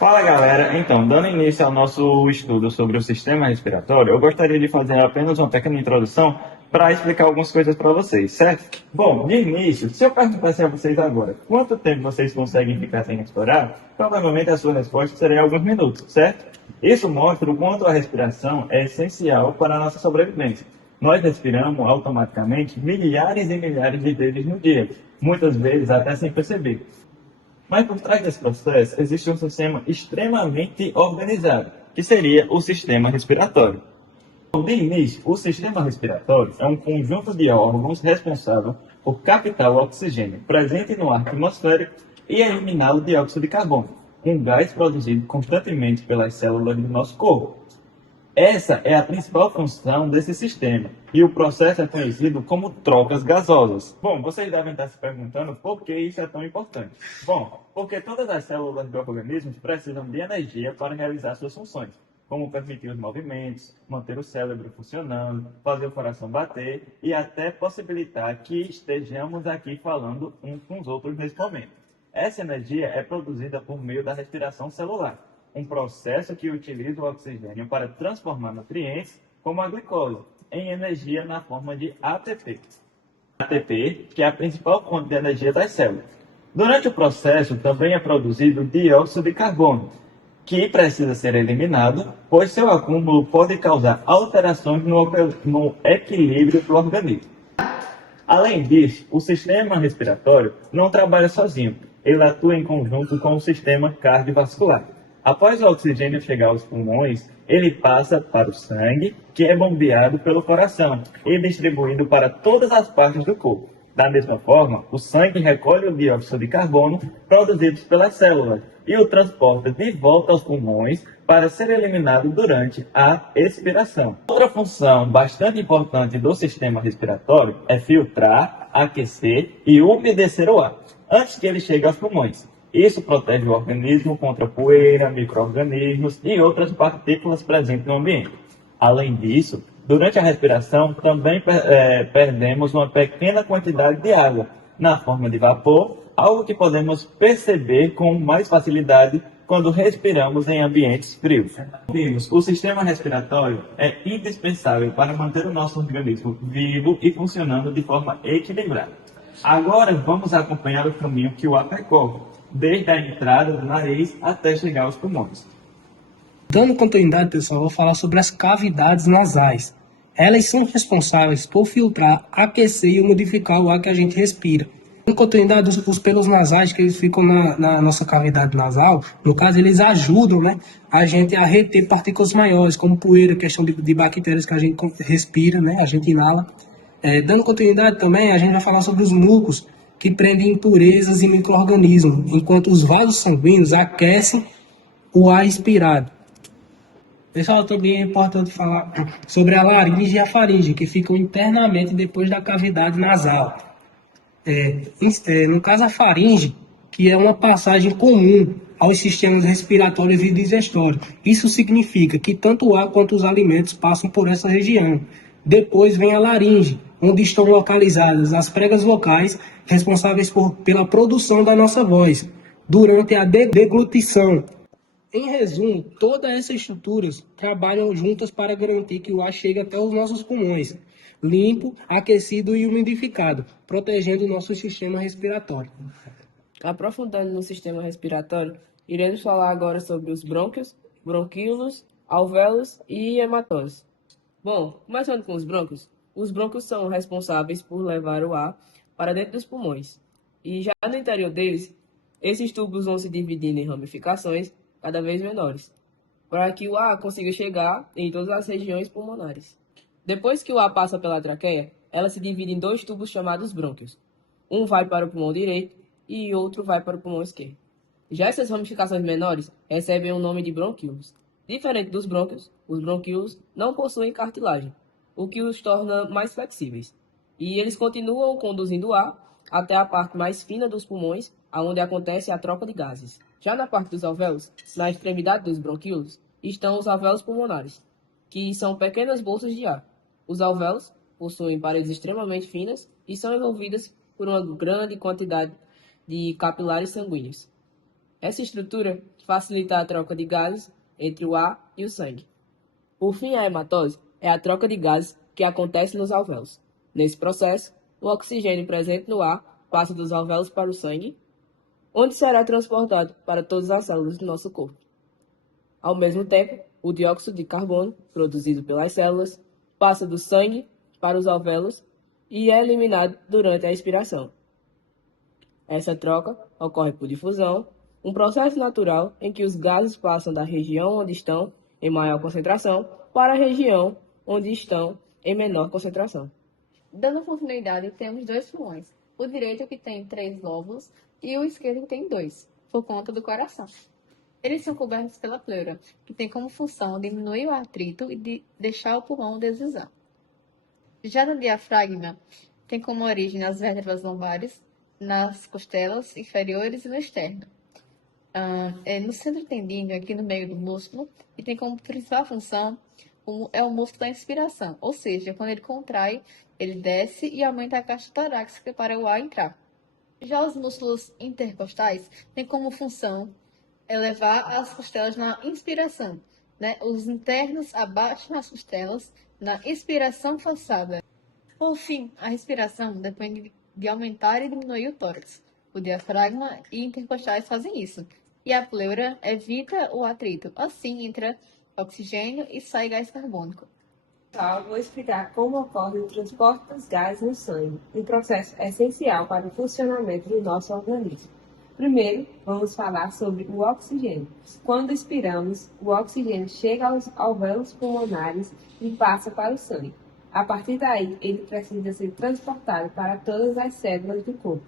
Fala galera, então, dando início ao nosso estudo sobre o sistema respiratório, eu gostaria de fazer apenas uma pequena introdução para explicar algumas coisas para vocês, certo? Bom, de início, se eu perguntasse a vocês agora quanto tempo vocês conseguem ficar sem respirar, provavelmente a sua resposta seria alguns minutos, certo? Isso mostra o quanto a respiração é essencial para a nossa sobrevivência. Nós respiramos automaticamente milhares e milhares de vezes no dia, muitas vezes até sem perceber. Mas por trás desse processo existe um sistema extremamente organizado, que seria o sistema respiratório. De início, o sistema respiratório é um conjunto de órgãos responsável por captar o oxigênio presente no ar atmosférico e eliminar o dióxido de carbono, um gás produzido constantemente pelas células do nosso corpo. Essa é a principal função desse sistema, e o processo é conhecido como trocas gasosas. Bom, vocês devem estar se perguntando por que isso é tão importante. Bom, porque todas as células do organismo precisam de energia para realizar suas funções, como permitir os movimentos, manter o cérebro funcionando, fazer o coração bater e até possibilitar que estejamos aqui falando uns com os outros nesse momento. Essa energia é produzida por meio da respiração celular, um processo que utiliza o oxigênio para transformar nutrientes, como a glicose, em energia na forma de ATP. ATP, que é a principal fonte de energia das células. Durante o processo, também é produzido dióxido de carbono, que precisa ser eliminado, pois seu acúmulo pode causar alterações no equilíbrio do organismo. Além disso, o sistema respiratório não trabalha sozinho, ele atua em conjunto com o sistema cardiovascular. Após o oxigênio chegar aos pulmões, ele passa para o sangue, que é bombeado pelo coração e distribuído para todas as partes do corpo. Da mesma forma, o sangue recolhe o dióxido de carbono produzido pelas células e o transporta de volta aos pulmões para ser eliminado durante a expiração. Outra função bastante importante do sistema respiratório é filtrar, aquecer e umedecer o ar antes que ele chegue aos pulmões. Isso protege o organismo contra poeira, micro-organismos e outras partículas presentes no ambiente. Além disso, durante a respiração também perdemos uma pequena quantidade de água, na forma de vapor, algo que podemos perceber com mais facilidade quando respiramos em ambientes frios. Vimos, o sistema respiratório é indispensável para manter o nosso organismo vivo e funcionando de forma equilibrada. Agora vamos acompanhar o caminho que o ar percorre, desde a entrada do nariz até chegar aos pulmões. Dando continuidade, pessoal, eu vou falar sobre as cavidades nasais. Elas são responsáveis por filtrar, aquecer e umidificar o ar que a gente respira. Dando continuidade, os pelos nasais que eles ficam na nossa cavidade nasal, no caso, eles ajudam, né, a gente a reter partículas maiores, como poeira, questão de bactérias que a gente respira, né, a gente inala. Dando continuidade também, a gente vai falar sobre os mucos, que prendem impurezas e micro-organismos, enquanto os vasos sanguíneos aquecem o ar expirado. Pessoal, também é importante falar sobre a laringe e a faringe, que ficam internamente depois da cavidade nasal. No caso, a faringe, que é uma passagem comum aos sistemas respiratórios e digestórios. Isso significa que tanto o ar quanto os alimentos passam por essa região. Depois vem a laringe, onde estão localizadas as pregas vocais responsáveis pela produção da nossa voz, durante a deglutição. Em resumo, todas essas estruturas trabalham juntas para garantir que o ar chegue até os nossos pulmões, limpo, aquecido e umidificado, protegendo o nosso sistema respiratório. Aprofundando no sistema respiratório, iremos falar agora sobre os brônquios, bronquíolos, alvéolos e hematórios. Bom, começando com os brônquios são responsáveis por levar o ar para dentro dos pulmões. E já no interior deles, esses tubos vão se dividindo em ramificações cada vez menores, para que o ar consiga chegar em todas as regiões pulmonares. Depois que o ar passa pela traqueia, ela se divide em dois tubos chamados brônquios. Um vai para o pulmão direito e outro vai para o pulmão esquerdo. Já essas ramificações menores recebem o nome de bronquíolos. Diferente dos brônquios, os bronquíolos não possuem cartilagem, o que os torna mais flexíveis. E eles continuam conduzindo o ar até a parte mais fina dos pulmões, onde acontece a troca de gases. Já na parte dos alvéolos, na extremidade dos bronquíolos, estão os alvéolos pulmonares, que são pequenas bolsas de ar. Os alvéolos possuem paredes extremamente finas e são envolvidas por uma grande quantidade de capilares sanguíneos. Essa estrutura facilitar a troca de gases entre o ar e o sangue. Por fim, a hematose é a troca de gases que acontece nos alvéolos. Nesse processo, o oxigênio presente no ar passa dos alvéolos para o sangue, onde será transportado para todas as células do nosso corpo. Ao mesmo tempo, o dióxido de carbono, produzido pelas células, passa do sangue para os alvéolos e é eliminado durante a expiração. Essa troca ocorre por difusão, um processo natural em que os gases passam da região onde estão em maior concentração para a região onde estão em menor concentração. Dando continuidade, temos dois pulmões. O direito, que tem 3 lóbulos, e o esquerdo, que tem 2, por conta do coração. Eles são cobertos pela pleura, que tem como função diminuir o atrito e deixar o pulmão deslizar. Já no diafragma, tem como origem nas vértebras lombares, nas costelas inferiores e no externo. No centro tendíneo, aqui no meio do músculo, e tem como principal função o músculo da inspiração, ou seja, quando ele contrai, ele desce e aumenta a caixa torácica para o ar entrar. Já os músculos intercostais têm como função elevar as costelas na inspiração, né? Os internos abaixam as costelas na expiração forçada. Por fim, a respiração depende de aumentar e diminuir o tórax. O diafragma e intercostais fazem isso, e a pleura evita o atrito. Assim entra oxigênio e sai gás carbônico. Vou explicar como ocorre o transporte dos gases no sangue, um processo essencial para o funcionamento do nosso organismo. Primeiro, vamos falar sobre o oxigênio. Quando expiramos, o oxigênio chega aos alvéolos pulmonares e passa para o sangue. A partir daí, ele precisa ser transportado para todas as células do corpo.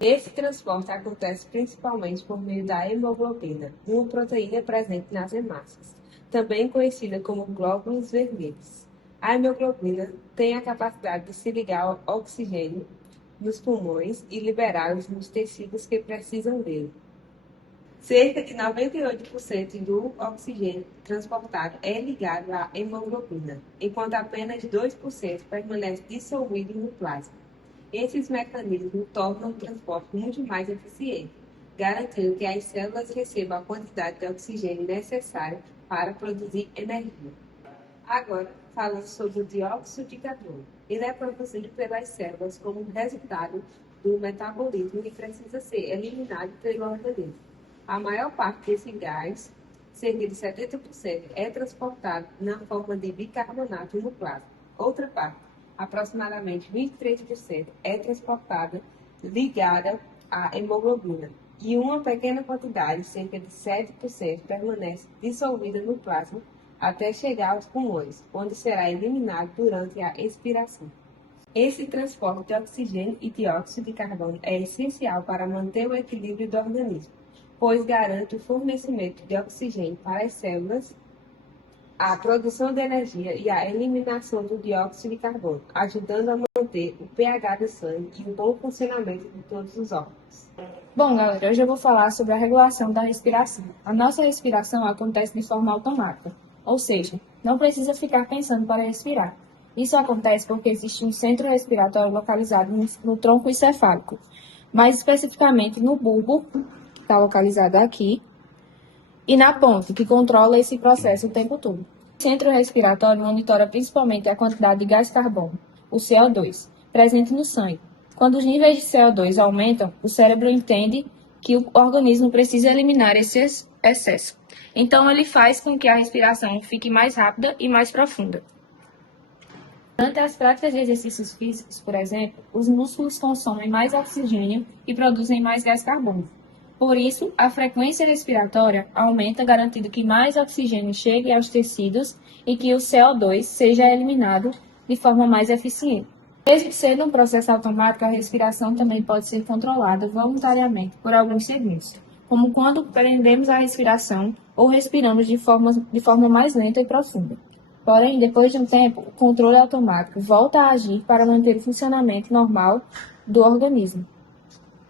Esse transporte acontece principalmente por meio da hemoglobina, uma proteína presente nas hemácias, também conhecida como glóbulos vermelhos. A hemoglobina tem a capacidade de se ligar ao oxigênio nos pulmões e liberá-los nos tecidos que precisam dele. Cerca de 98% do oxigênio transportado é ligado à hemoglobina, enquanto apenas 2% permanece dissolvido no plasma. Esses mecanismos tornam o transporte muito mais eficiente, garantindo que as células recebam a quantidade de oxigênio necessária para produzir energia. Agora, falando sobre o dióxido de carbono. Ele é produzido pelas células como resultado do metabolismo e precisa ser eliminado pelo organismo. A maior parte desse gás, cerca de 70%, é transportado na forma de bicarbonato no plasma. Outra parte, aproximadamente 23%, é transportada ligada à hemoglobina. E uma pequena quantidade, cerca de 7%, permanece dissolvida no plasma até chegar aos pulmões, onde será eliminado durante a expiração. Esse transporte de oxigênio e dióxido de carbono é essencial para manter o equilíbrio do organismo, pois garante o fornecimento de oxigênio para as células, a produção de energia e a eliminação do dióxido de carbono, ajudando a manter o pH do sangue e o bom funcionamento de todos os órgãos. Bom, galera, hoje eu vou falar sobre a regulação da respiração. A nossa respiração acontece de forma automática, ou seja, não precisa ficar pensando para respirar. Isso acontece porque existe um centro respiratório localizado no tronco encefálico, mais especificamente no bulbo, que está localizado aqui, e na ponte, que controla esse processo o tempo todo. O centro respiratório monitora principalmente a quantidade de gás carbono, o CO2, presente no sangue. Quando os níveis de CO2 aumentam, o cérebro entende que o organismo precisa eliminar esse excesso. Então, ele faz com que a respiração fique mais rápida e mais profunda. Durante as práticas de exercícios físicos, por exemplo, os músculos consomem mais oxigênio e produzem mais gás carbônico. Por isso, a frequência respiratória aumenta, garantindo que mais oxigênio chegue aos tecidos e que o CO2 seja eliminado de forma mais eficiente. Mesmo sendo um processo automático, a respiração também pode ser controlada voluntariamente por alguns segundos, como quando prendemos a respiração ou respiramos de forma mais lenta e profunda. Porém, depois de um tempo, o controle automático volta a agir para manter o funcionamento normal do organismo.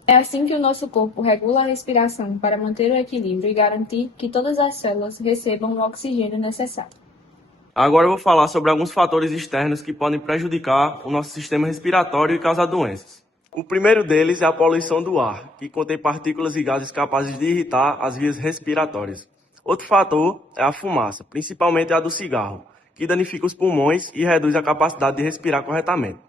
É assim que o nosso corpo regula a respiração para manter o equilíbrio e garantir que todas as células recebam o oxigênio necessário. Agora eu vou falar sobre alguns fatores externos que podem prejudicar o nosso sistema respiratório e causar doenças. O primeiro deles é a poluição do ar, que contém partículas e gases capazes de irritar as vias respiratórias. Outro fator é a fumaça, principalmente a do cigarro, que danifica os pulmões e reduz a capacidade de respirar corretamente.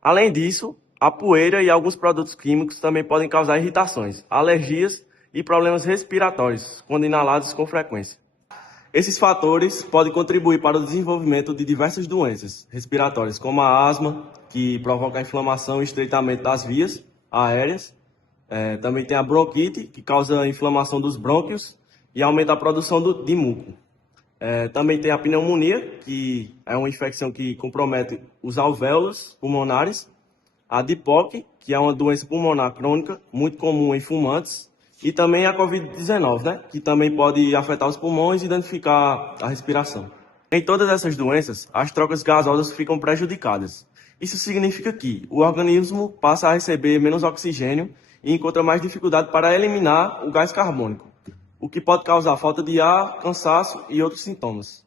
Além disso, a poeira e alguns produtos químicos também podem causar irritações, alergias e problemas respiratórios, quando inalados com frequência. Esses fatores podem contribuir para o desenvolvimento de diversas doenças respiratórias, como a asma, que provoca a inflamação e estreitamento das vias aéreas. Também tem a bronquite, que causa inflamação dos brônquios e aumenta a produção de muco. Também tem a pneumonia, que é uma infecção que compromete os alvéolos pulmonares. A DIPOC, que é uma doença pulmonar crônica, muito comum em fumantes. E também a Covid-19, que também pode afetar os pulmões e danificar a respiração. Em todas essas doenças, as trocas gasosas ficam prejudicadas. Isso significa que o organismo passa a receber menos oxigênio e encontra mais dificuldade para eliminar o gás carbônico, o que pode causar falta de ar, cansaço e outros sintomas.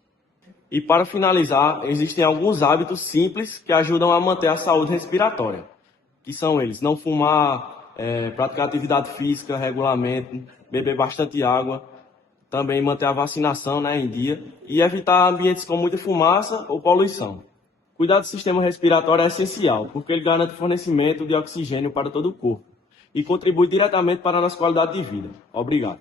E para finalizar, existem alguns hábitos simples que ajudam a manter a saúde respiratória, que são eles: não fumar, praticar atividade física regularmente, beber bastante água, também manter a vacinação em dia e evitar ambientes com muita fumaça ou poluição. Cuidar do sistema respiratório é essencial, porque ele garante o fornecimento de oxigênio para todo o corpo e contribui diretamente para a nossa qualidade de vida. Obrigado.